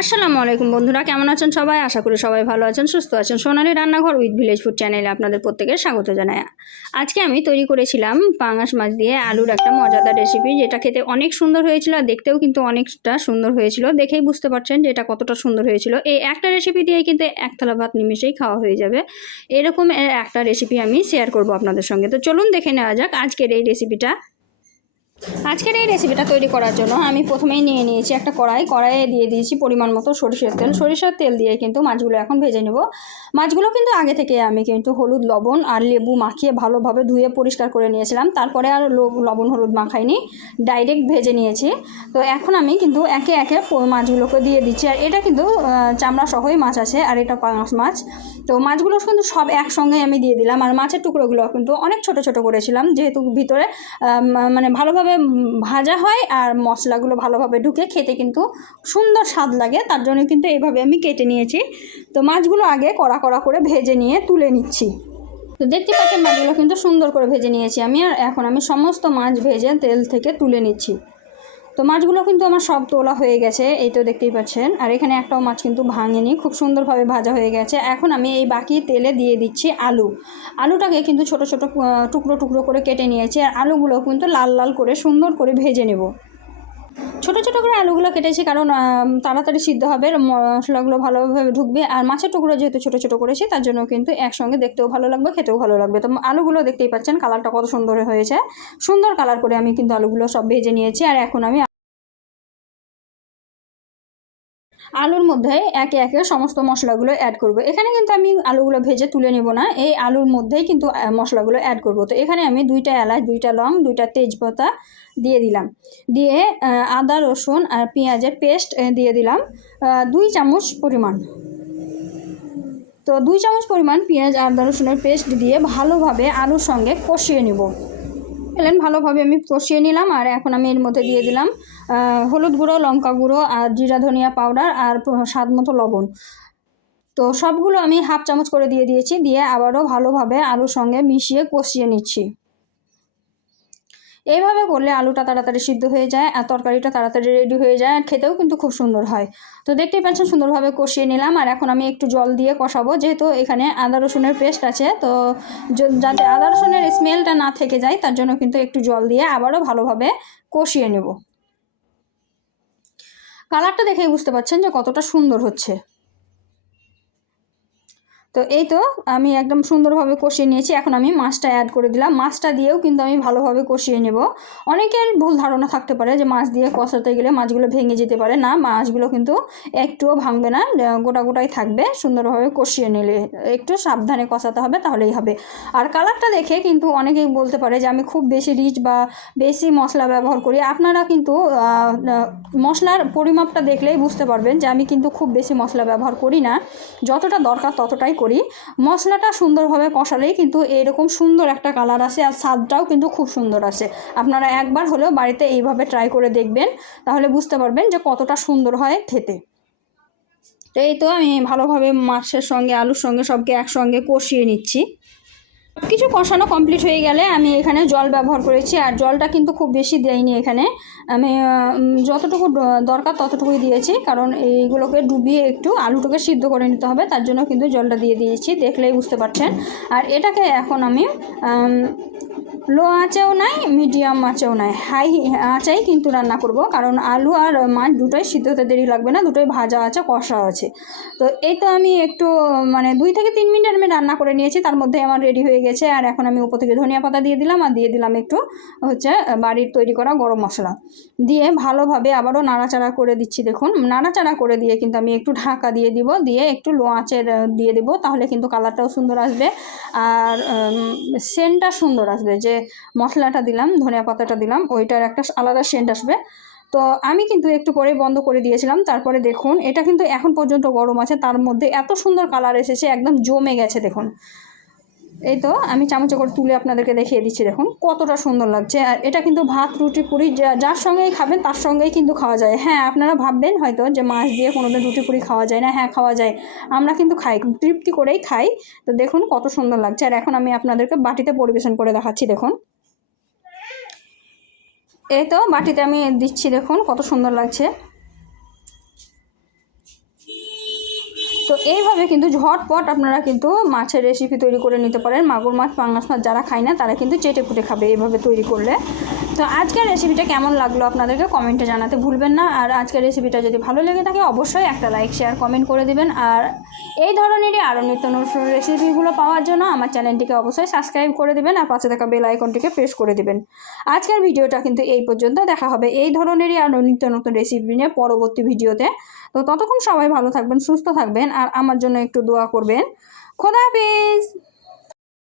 আসসালামু আলাইকুম বন্ধুরা, কেমন আছেন সবাই? আশা করি সবাই ভালো আছেন, সুস্থ আছেন। সোনালী রান্নাঘর উইথ ভিলেজ ফুড চ্যানেলে আপনাদের প্রত্যেকের স্বাগত জানাই। আজকে আমি তৈরি করেছিলাম পাঙাশ মাছ দিয়ে আলুর একটা মজাদার রেসিপি, যেটা খেতে অনেক সুন্দর হয়েছিল আর দেখতেও কিন্তু অনেকটা সুন্দর হয়েছিল। দেখেই বুঝতে পারছেন যে এটা কতটা সুন্দর হয়েছিল। এই একটা রেসিপি দিয়েই কিন্তু এক থালা ভাত নিমেষেই খাওয়া হয়ে যাবে। এরকম একটা রেসিপি আমি শেয়ার করব আপনাদের সঙ্গে। তো চলুন দেখে নেওয়া যাক আজকের এই রেসিপিটা। আজকের এই রেসিপিটা তৈরি করার জন্য আমি প্রথমেই নিয়ে নিয়েছি একটা কড়াইয়ে দিয়ে দিয়েছি পরিমাণ মতো সরিষার তেল দিয়ে কিন্তু মাছগুলো এখন ভেজে নেব। মাছগুলো কিন্তু আগে থেকে আমি কিন্তু হলুদ লবণ আর লেবু মাখিয়ে ভালোভাবে ধুয়ে পরিষ্কার করে নিয়েছিলাম। তারপরে আর লবণ হলুদ মাখাইনি, ডাইরেক্ট ভেজে নিয়েছি। তো এখন আমি কিন্তু একে একে মাছগুলোকে দিয়ে দিচ্ছি। আর এটা কিন্তু চামড়া সহই মাছ আছে, আর এটা পাঙাশ মাছ। তো মাছগুলো কিন্তু সব একসঙ্গে আমি দিয়ে দিলাম। আর মাছের টুকরোগুলো কিন্তু অনেক ছোট ছোট করেছিলাম, যেহেতু ভিতরে মানে ভালোভাবে ভাজা হয় আর মশলাগুলো ভালোভাবে ঢুকে খেতে কিন্তু সুন্দর স্বাদ লাগে, তার জন্য কিন্তু এইভাবে আমি কেটে নিয়েছি। তো মাছগুলো আগে কড়া কড়া করে ভেজে নিয়ে তুলে নিচ্ছি। তো দেখতে পাচ্ছেন মাছগুলো কিন্তু সুন্দর করে ভেজে নিয়েছি আমি। আর এখন আমি সমস্ত মাছ ভেজে তেল থেকে তুলে নিচ্ছি। তো মাছগুলো কিন্তু আমার সব তোলা হয়ে গেছে, এই তো দেখতেই পাচ্ছেন। আর এখানে একটাও মাছ কিন্তু ভাঙেনি, খুব সুন্দরভাবে ভাজা হয়ে গেছে। এখন আমি এই বাকি তেলে দিয়ে দিচ্ছি আলুটাকে কিন্তু ছোট ছোট টুকরো টুকরো করে কেটে নিয়েছি। আর আলুগুলো কিন্তু লাল লাল করে সুন্দর করে ভেজে নেব। ছোট ছোট করে আলুগুলো কেটেছি কারণ তাড়াতাড়ি সিদ্ধ হবে, মশলাগুলো ভালোভাবে ঢুকবে। আর মাছের টুকরো যেহেতু ছোট ছোট করেছি, তার জন্য কিন্তু একসঙ্গে দেখতেও ভালো লাগবে, খেতেও ভালো লাগবে। তো আলুগুলো দেখতেই পাচ্ছেন কালারটা কত সুন্দর হয়েছে। সুন্দর কালার করে আমি কিন্তু আলুগুলো সব ভেজে নিয়েছি। আর এখন আমি আলুর মধ্যে একে একে সমস্ত মশলাগুলো অ্যাড করব। এখানে কিন্তু আমি আলুগুলো ভেজে তুলে নেব না, এই আলুর মধ্যেই কিন্তু মশলাগুলো অ্যাড করব। তো এখানে আমি 2টা এলাচ, 2টা লং, 2টা তেজপাতা দিয়ে দিলাম। দিয়ে আদা রসুন আর পেঁয়াজের পেস্ট দিয়ে দিলাম 2 চামচ পরিমাণ। তো 2 চামচ পরিমাণ পেঁয়াজ আদা রসুনের পেস্ট দিয়ে ভালোভাবে আলুর সঙ্গে কষিয়ে নেব। ভালোভাবে আমি কষিয়ে নিলাম। আর এখন আমি এর মধ্যে দিয়ে দিলাম হলুদ গুঁড়ো, লঙ্কা গুঁড়ো আর জিরা ধনিয়া পাউডার আর স্বাদ মতো লবণ। তো সবগুলো আমি হাফ চামচ করে দিয়ে দিয়েছি। দিয়ে আবারও ভালোভাবে আলুর সঙ্গে মিশিয়ে কষিয়ে নিচ্ছি। এইভাবে করলে আলুটা তাড়াতাড়ি সিদ্ধ হয়ে যায় আর তরকারিটা তাড়াতাড়ি রেডি হয়ে যায়, আর খেতেও কিন্তু খুব সুন্দর হয়। তো দেখতেই পাচ্ছেন সুন্দরভাবে কষিয়ে নিলাম। আর এখন আমি একটু জল দিয়ে কষাবো, যেহেতু এখানে আদা রসুনের পেস্ট আছে। তো যাতে আদা রসুনের স্মেলটা না থেকে যায়, তার জন্য কিন্তু একটু জল দিয়ে আবারও ভালোভাবে কষিয়ে নেব। কালারটা দেখেই বুঝতে পারছেন যে কতটা সুন্দর হচ্ছে। তো এই তো আমি একদম সুন্দরভাবে কষিয়ে নিয়েছি। এখন আমি মাছটা অ্যাড করে দিলাম। মাছটা দিয়েও কিন্তু আমি ভালোভাবে কষিয়ে নেব। অনেকের ভুল ধারণা থাকতে পারে যে মাছ দিয়ে কষাতে গেলে মাছগুলো ভেঙে যেতে পারে। না, মাছগুলো কিন্তু একটুও ভাঙবে না, গোটা গোটাই থাকবে। সুন্দরভাবে কষিয়ে নিলে একটু সাবধানে কষাতে হবে, তাহলেই হবে। আর কালারটা দেখে কিন্তু অনেকেই বলতে পারে যে আমি খুব বেশি রিচ বা বেশি মশলা ব্যবহার করি। আপনারা কিন্তু মশলার পরিমাপটা দেখলেই বুঝতে পারবেন যে আমি কিন্তু খুব বেশি মশলা ব্যবহার করি না, যতটা দরকার ততটাই করি। মশলাটা সুন্দরভাবে কষালেই কিন্তু এরকম সুন্দর একটা কালার আসে, আর স্বাদটাও কিন্তু খুব সুন্দর আসে। আপনারা একবার হলেও বাড়িতে এইভাবে ট্রাই করে দেখবেন, তাহলে বুঝতে পারবেন যে কতটা সুন্দর হয় খেতে। তো এই তো আমি ভালোভাবে মাছের সঙ্গে আলুর সঙ্গে সবকে একসঙ্গে কষিয়ে নিচ্ছি। কিছু কষানো কমপ্লিট হয়ে গেলে আমি এখানে জল ব্যবহার করেছি। আর জলটা কিন্তু খুব বেশি দেইনি, এখানে আমি যতটুকু দরকার ততটুকুই দিয়েছি, কারণ এইগুলোকে ডুবিয়ে একটু আলুটাকে সিদ্ধ করে নিতে হবে, তার জন্য কিন্তু জলটা দিয়ে দিয়েছি, দেখলেই বুঝতে পারছেন। আর এটাকে এখন আমি লো আঁচেও নাই, মিডিয়াম আঁচেও নাই, হাই আঁচেই কিন্তু রান্না করব, কারণ আলু আর মাছ দুটোই সিদ্ধ হতে দেরি লাগবে না, দুটোই ভাজা আছে, কষা আছে। তো এই তো আমি একটু 2 থেকে 3 মিনিট আমি রান্না করে নিয়েছি, তার মধ্যে আমার রেডি হয়ে গেছে। আর এখন আমি উপর থেকে ধনিয়া পাতা দিয়ে দিলাম, আর দিয়ে দিলাম একটু বাড়ির তৈরি করা গরম মশলা দিয়ে ভালোভাবে আবারও নাড়াচাড়া করে দিচ্ছি। দেখুন, নাড়াচাড়া করে দিয়ে কিন্তু আমি একটু ঢাকা দিয়ে দিব, দিয়ে একটু লো আঁচের দিয়ে দেবো, তাহলে কিন্তু কালারটাও সুন্দর আসবে আর সেন্টটা সুন্দর আসবে। যে মশলাটা দিলাম, ধনিয়া পাতাটা দিলাম, ওইটার একটা আলাদা সেন্ট আসবে। তো আমি কিন্তু একটু পরে বন্ধ করে দিয়েছিলাম। তারপরে দেখুন, এটা কিন্তু এখন পর্যন্ত গরম আছে, তার মধ্যে এত সুন্দর কালার এসেছে, একদম জমে গেছে। দেখুন, এই তো আমি চামচে করে তুলে আপনাদেরকে দেখিয়ে দিচ্ছি, দেখুন কতটা সুন্দর লাগছে। আর এটা কিন্তু ভাত, রুটি, পুরি যার সঙ্গেই খাবেন তার সঙ্গেই কিন্তু খাওয়া যায়। হ্যাঁ, আপনারা ভাববেন হয়তো যে মাছ দিয়ে কোনোদিন রুটি পুরি খাওয়া যায় না। হ্যাঁ, খাওয়া যায়, আমরা কিন্তু খাই, তৃপ্তি করেই খাই। তো দেখুন কত সুন্দর লাগছে। আর এখন আমি আপনাদেরকে বাটিতে পরিবেশন করে দেখাচ্ছি। দেখুন, এই তো বাটিতে আমি দিচ্ছি, দেখুন কত সুন্দর লাগছে। তো এইভাবে কিন্তু ঝটপট আপনারা কিন্তু মাছের রেসিপি তৈরি করে নিতে পারেন। মাগুর মাছ, পাঙ্গাস মাছ যারা খায় না তারা কিন্তু চেটে পুটে খাবে এইভাবে তৈরি করলে। তো আজকের রেসিপিটা কেমন লাগলো আপনাদেরকে কমেন্টে জানাতে ভুলবেন না। আর আজকের রেসিপিটা যদি ভালো লেগে থাকে অবশ্যই একটা লাইক, শেয়ার, কমেন্ট করে দিবেন। আর এই ধরনেরই আরও নিত্য নতুন রেসিপিগুলো পাওয়ার জন্য আমার চ্যানেলটিকে অবশ্যই সাবস্ক্রাইব করে দেবেন আর পাশে থাকা বেল আইকনটিকে প্রেস করে দেবেন। আজকের ভিডিওটা কিন্তু এই পর্যন্ত। দেখা হবে এই ধরনেরই আরও নিত্য নতুন রেসিপি নিয়ে পরবর্তী ভিডিওতে। তো ততক্ষণ সবাই ভালো থাকবেন, সুস্থ থাকবেন আর আমার জন্য একটু দোয়া করবেন। খোদা হাফেজ।